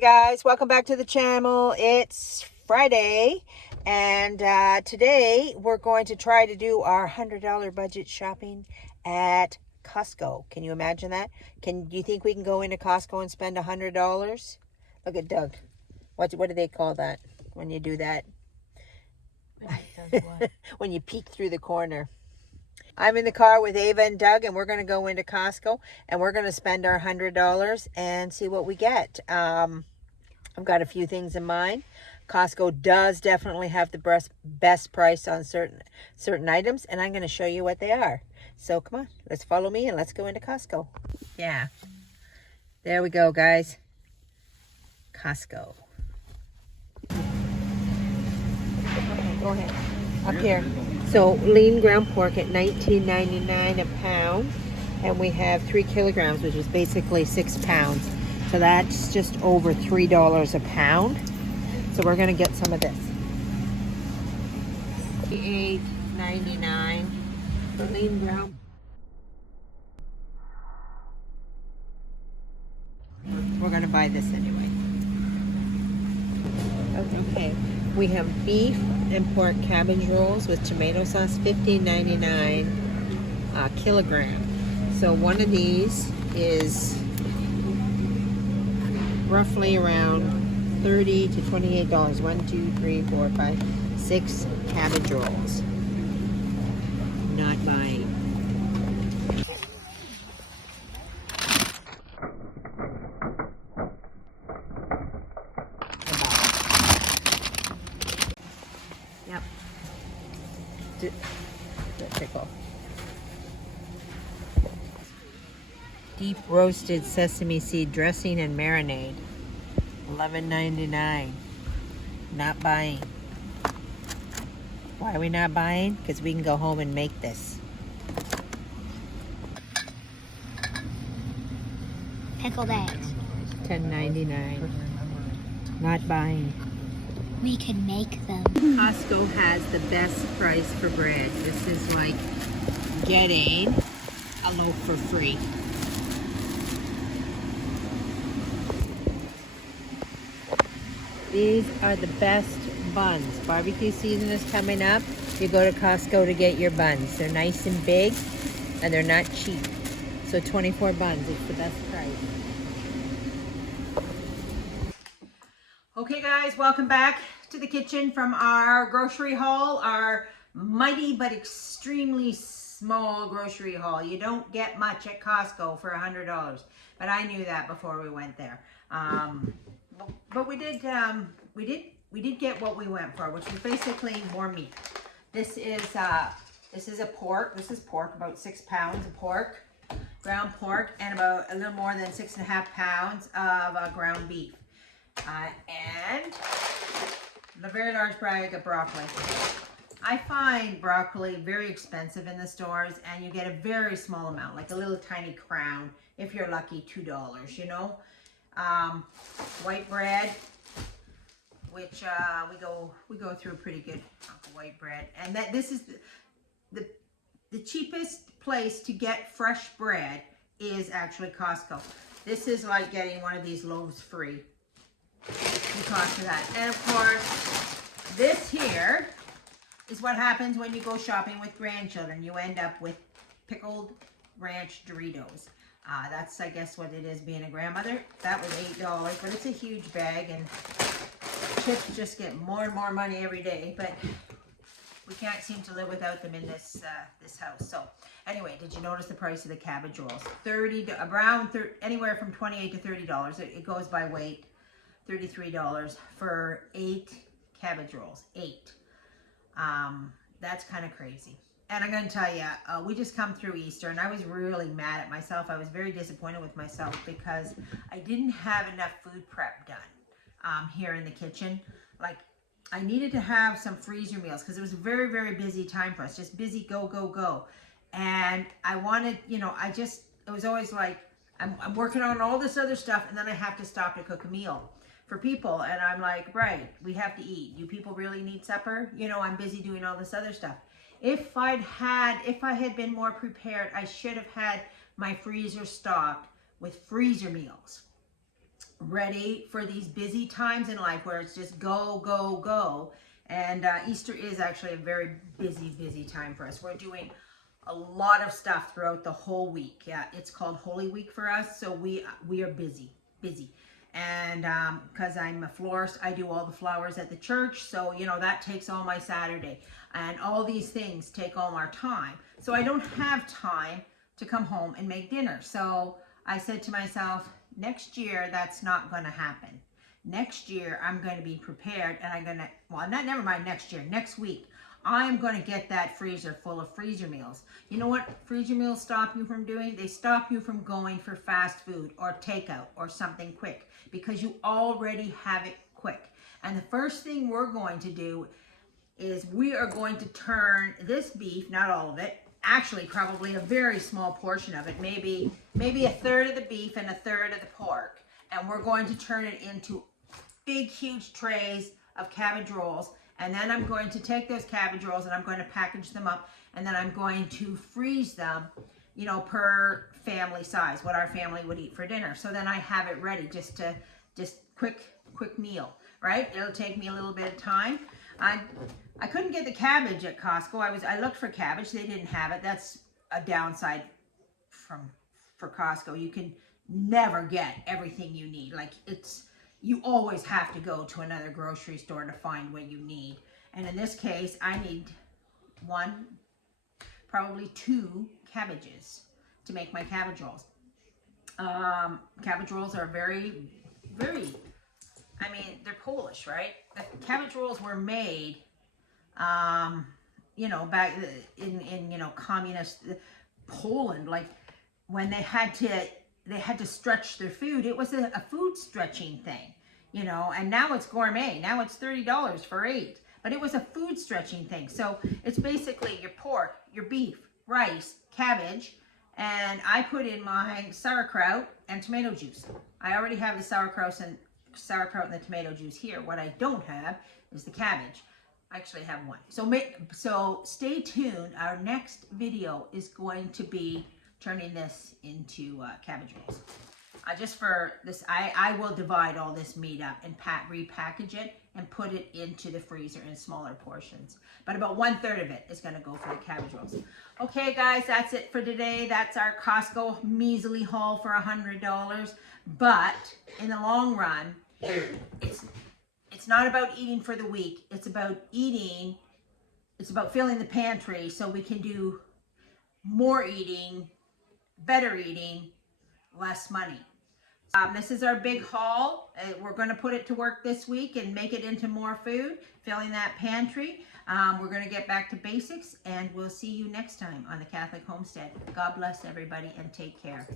Guys, welcome back to the channel. It's Friday and today we're going to try to do our $100 budget shopping at Costco. Can you imagine that? Do you think we can go into Costco and spend $100? Look at Doug. What do they call that when you do that? When you peek through the corner. I'm in the car with Ava and Doug, and we're going to go into Costco and we're going to spend our $100 and see what we get. I've got a few things in mind. Costco does definitely have the best price on certain items, and I'm going to show you what they are. So come on, let's follow me and let's go into Costco. Yeah, there we go, guys. Costco. Okay, go ahead. Up here. So lean ground pork at $19.99 a pound, and we have 3 kilograms, which is basically 6 pounds. So that's just over $3 a pound. So we're gonna get some of this. $8.99 for lean ground. We're gonna buy this anyway. Okay, we have beef and pork cabbage rolls with tomato sauce, $15.99 a kilogram. So one of these is roughly around $30 to $28. 1, 2, 3, 4, 5, 6 cabbage rolls. Not buying. Yep. Pickle. Deep roasted sesame seed dressing and marinade. $11.99. Not buying. Why are we not buying? Because we can go home and make this. Pickled eggs. $10.99. Not buying. We can make them. Costco has the best price for bread. This is like getting a loaf for free. These are the best buns. Barbecue season is coming up. You go to Costco to get your buns. They're nice and big, and they're not cheap. So 24 buns, it's the best price. Okay guys, welcome back to the kitchen from our grocery haul, our mighty but extremely small grocery haul. You don't get much at Costco for $100, but I knew that before we went there. But we did get what we went for, which was basically more meat. This is pork, about 6 pounds of pork, ground pork, and about a little more than 6.5 pounds of ground beef. And a very large bag of broccoli. I find broccoli very expensive in the stores, and you get a very small amount, like a little tiny crown, if you're lucky, $2, you know. White bread, which we go through pretty good white bread, and this is the cheapest place to get fresh bread is actually Costco. This is like getting one of these loaves free. The cost of that, and of course, this here is what happens when you go shopping with grandchildren. You end up with pickled ranch Doritos. That's, I guess, what it is being a grandmother. That was $8, but it's a huge bag, and chips just get more and more money every day, but we can't seem to live without them in this house. So anyway, did you notice the price of the cabbage rolls? Anywhere from $28 to $30. It goes by weight. $33 for 8 cabbage rolls. 8. That's kind of crazy. And I'm going to tell you, we just come through Easter, and I was really mad at myself. I was very disappointed with myself because I didn't have enough food prep done here in the kitchen. Like, I needed to have some freezer meals because it was a very, very busy time for us. Just busy, go, go, go. And I wanted, it was always like, I'm working on all this other stuff, and then I have to stop to cook a meal for people. And I'm like, right, we have to eat. You people really need supper? I'm busy doing all this other stuff. If I had been more prepared, I should have had my freezer stocked with freezer meals. ready for these busy times in life where it's just go, go, go. And Easter is actually a very busy time for us. We're doing a lot of stuff throughout the whole week. Yeah, it's called Holy Week for us, so we are busy. And because I'm a florist, I do all the flowers at the church, so you know that takes all my Saturday, and all these things take all our time. So I don't have time to come home and make dinner. So I said to myself, next year that's not going to happen. Next year I'm going to be prepared, and I'm going to, well, not never mind next year, next week I'm going to get that freezer full of freezer meals. You know what freezer meals stop you from doing? They stop you from going for fast food or takeout or something quick, because you already have it quick. And the first thing we're going to do is we are going to turn this beef, not all of it, actually probably a very small portion of it, maybe a third of the beef and a third of the pork, and we're going to turn it into big huge trays of cabbage rolls. And then I'm going to take those cabbage rolls and I'm going to package them up, and then I'm going to freeze them, you know, per family size, what our family would eat for dinner. So then I have it ready, just quick meal, right? It'll take me a little bit of time. I couldn't get the cabbage at Costco. I looked for cabbage. They didn't have it. That's a downside for Costco. You can never get everything you need. Like you always have to go to another grocery store to find what you need. And in this case, I need one, probably two cabbages to make my cabbage rolls. Cabbage rolls are very, I mean, they're Polish, right? The cabbage rolls were made, you know, back in you know, communist Poland, like when they had to stretch their food. It was a food stretching thing, you know, and now it's gourmet. Now it's $30 for 8, but it was a food stretching thing. So it's basically your pork, your beef, rice, cabbage, and I put in my sauerkraut and tomato juice. I already have the sauerkraut and the tomato juice here. What I don't have is the cabbage. I actually have one. So stay tuned. Our next video is going to be turning this into cabbage rolls. Just for this, I will divide all this meat up and repackage it and put it into the freezer in smaller portions. But about 1/3 of it is going to go for the cabbage rolls. Okay, guys, that's it for today. That's our Costco measly haul for $100. But in the long run, it's not about eating for the week. It's about eating. It's about filling the pantry so we can do more eating, better eating, less money. This is our big haul. We're going to put it to work this week and make it into more food, filling that pantry. We're going to get back to basics, and we'll see you next time on the Catholic Homestead. God bless everybody, and take care.